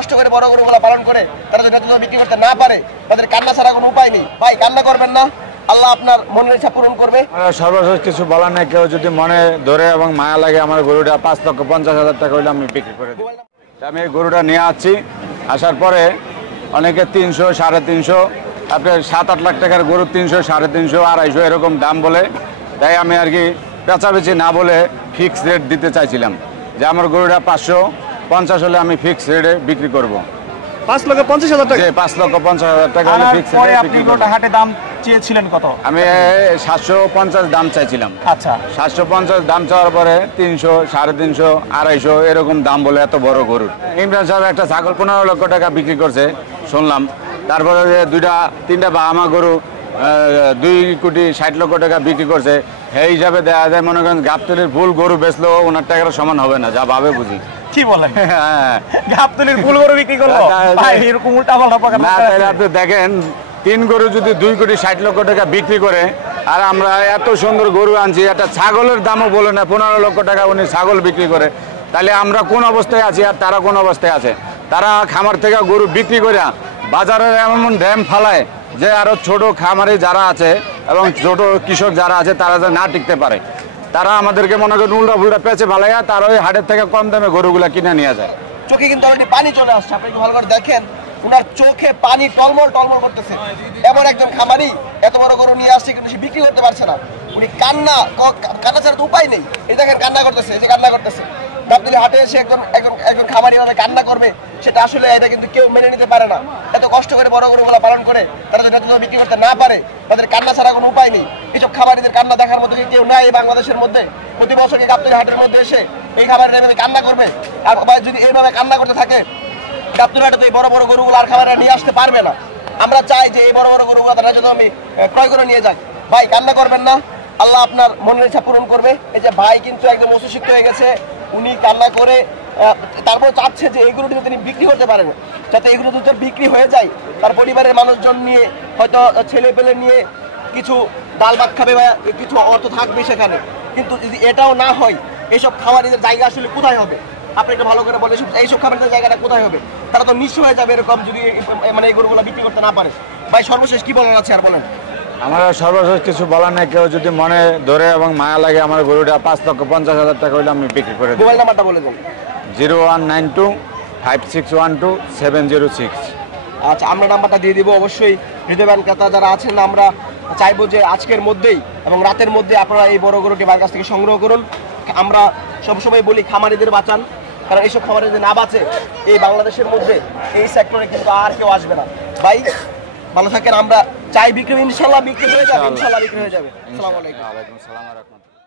কষ্ট করে বড় গরুগুলো পালন করে তারা যদি এত বিক্রি করতে না পারে তাদের কান্না ছাড়া কোনো উপায় নেই। ভাই কান্না করবেন না, আল্লাহ আপনার মনের ইচ্ছা পূরণ করবে। সর্বশেষ কিছু বলার নাই, কেউ যদি মনে ধরে এবং মায়া লাগে আমার গরুটা 5,50,000 টাকা হইলে আমি বিক্রি করে দিই। আমি এই গরুটা নিয়ে আসছি, আসার পরে অনেকে 300, 350, আপনার 7-8 লাখ টাকার গরু 300, 350, 250 এরকম দাম বলে। তাই আমি আর কি বেচাবেচি না বলে ফিক্সড রেট দিতে চাইছিলাম যে আমার গরুটা 550 হলে আমি ফিক্সড রেটে বিক্রি করবো। 5,50,000 টাকা? 5,50,000 টাকা হলে ফিক্সড রেটে বিক্রি করব। হাটে দাম চেয়েছিলেন কত? আমি 750 দাম চাইছিলাম। আচ্ছা, 750 দাম চাওয়ার পরে 300, 350, 250 এরকম দাম বলে এত বড় গরু। ইমরান সাহেব একটা ছাগল 15 লক্ষ টাকা বিক্রি করছে শুনলাম। তারপরে যে 2-3টা বাহামা গরু 2,60,00,000 টাকা বিক্রি করছে। সেই হিসাবে দেখা যায় মনে করেন গাবতলির ফুল গরু বেচলেও ওনার টাকার সমান হবে না, যা ভাবে বুঝি। কি বলেন? গাবতলির ফুল গরু বিক্রি করলো? ভাই এরকম উল্টাপাল্টা কথা না। তাহলে আপনি দেখেন 3 গরু যদি 2,60,00,000 টাকা বিক্রি করে, আর আমরা এত সুন্দর গরু আনছি, একটা ছাগলের দামও বলে না 15 লক্ষ টাকা উনি ছাগল বিক্রি করে, তাহলে আমরা কোন অবস্থায় আছি আর তারা কোন অবস্থায় আছে? তারা খামার থেকে গরু বিক্রি করে বাজারে এমন ড্যাম ফালায় যে আরো ছোট খামারে যারা আছে এবং ছোট কৃষক যারা আছে তারা যে না টিকতে পারে, তারা আমাদেরকে মনে করেন উল্টা ফুলটা পেঁচে ফালাইয়া তারা ওই হাটের থেকে কম দামে গরুগুলা কিনে নিয়ে যায়। চোখে কিন্তু অলরেডি পানি চলে আসছে, আপনি একটু ভালো করে দেখেন, উনার চোখে পানি টলমল টলমল করতেছে। এমন একজন খামারি এত বড় গরু নিয়ে আসছে কিন্তু সে বিক্রি করতে পারছে না, উনি কান্না ছাড়া তো উপায় নেই। এই দেখেন কান্না করতেছে, এই যে কান্না করতেছে। গাবতলী হাটে এসে একজন খামারি ভাবে কান্না করবে, সেটা আসলে এটা কিন্তু কেউ মেনে নিতে পারে না। এত কষ্ট করে বড় গরুগুলো পালন করে তারা যদি এত বিক্রি করতে না পারে তাদের কান্না ছাড়া কোনো উপায় নেই। এইসব খামারিদের কান্না দেখার মতো কেউ নাই এই বাংলাদেশের মধ্যে। প্রতি বছর গাবতলী হাটের মধ্যে এসে এই খামারিরা এভাবে কান্না করবে, আর যদি এইভাবে কান্না করতে থাকে গাবতলী হাটে তো এই বড় বড় গরুগুলো আর খামারিরা নিয়ে আসতে পারবে না। আমরা চাই যে এই বড় বড় গরুগুলো তারা যদি আমি ক্রয় করে নিয়ে যাক। ভাই কান্না করবেন না, আল্লাহ আপনার মনের ইচ্ছা পূরণ করবে। এই যে ভাই কিন্তু একদম অসুস্থ হয়ে গেছে, উনি কান্না করে তারপর চাচ্ছে যে এইগুলো যদি তিনি বিক্রি করতে পারেন, যাতে এগুলো যদি বিক্রি হয়ে যায় তার পরিবারের মানুষজন নিয়ে হয়তো ছেলে পেলে নিয়ে কিছু ডাল ভাত খাবে বা কিছু অর্থ থাকবে সেখানে। কিন্তু যদি এটাও না হয়, এইসব খামারিদের জায়গা আসলে কোথায় হবে? আপনি একটু ভালো করে বলেন এইসব খামারিদের জায়গাটা কোথায় হবে? তারা তো নিঃস্ব হয়ে যাবে এরকম যদি মানে এই গরুগুলো বিক্রি করতে না পারে। ভাই সর্বশেষ কি বলার আছে আর বলেন? আমার সর্বশেষ কিছু বলার নাই, কেউ যদি মনে ধরে এবং মায়া লাগে আমার গরুটা 5,50,000 টাকা হইলে আমি বিক্রি করে দিই। মোবাইল নাম্বারটা বলে দেন। 019256127006। আচ্ছা, আমরা নাম্বারটা দিয়ে দিব। অবশ্যই হৃদয়বান ক্রেতা যারা আছেন, আমরা চাইবো যে আজকের মধ্যেই এবং রাতের মধ্যে আপনারা এই বড় গরুটি আমার কাছ থেকে সংগ্রহ করুন। আমরা সবসময় বলি খামারিদের বাঁচান, কারণ এইসব খামারিদের না বাঁচে এই বাংলাদেশের মধ্যে এই সেক্টরে কিন্তু আর কেউ আসবে না। ভাই ভালো থাকেন, আমরা চাই বিক্রি ইনশাল্লাহ বিক্রি হয়ে যাবে, ইনশাল্লাহ বিক্রি হয়ে যাবে। আসসালামু আলাইকুম। ওয়ালাইকুম আসসালাম ওয়া রাহমাতুল্লাহ।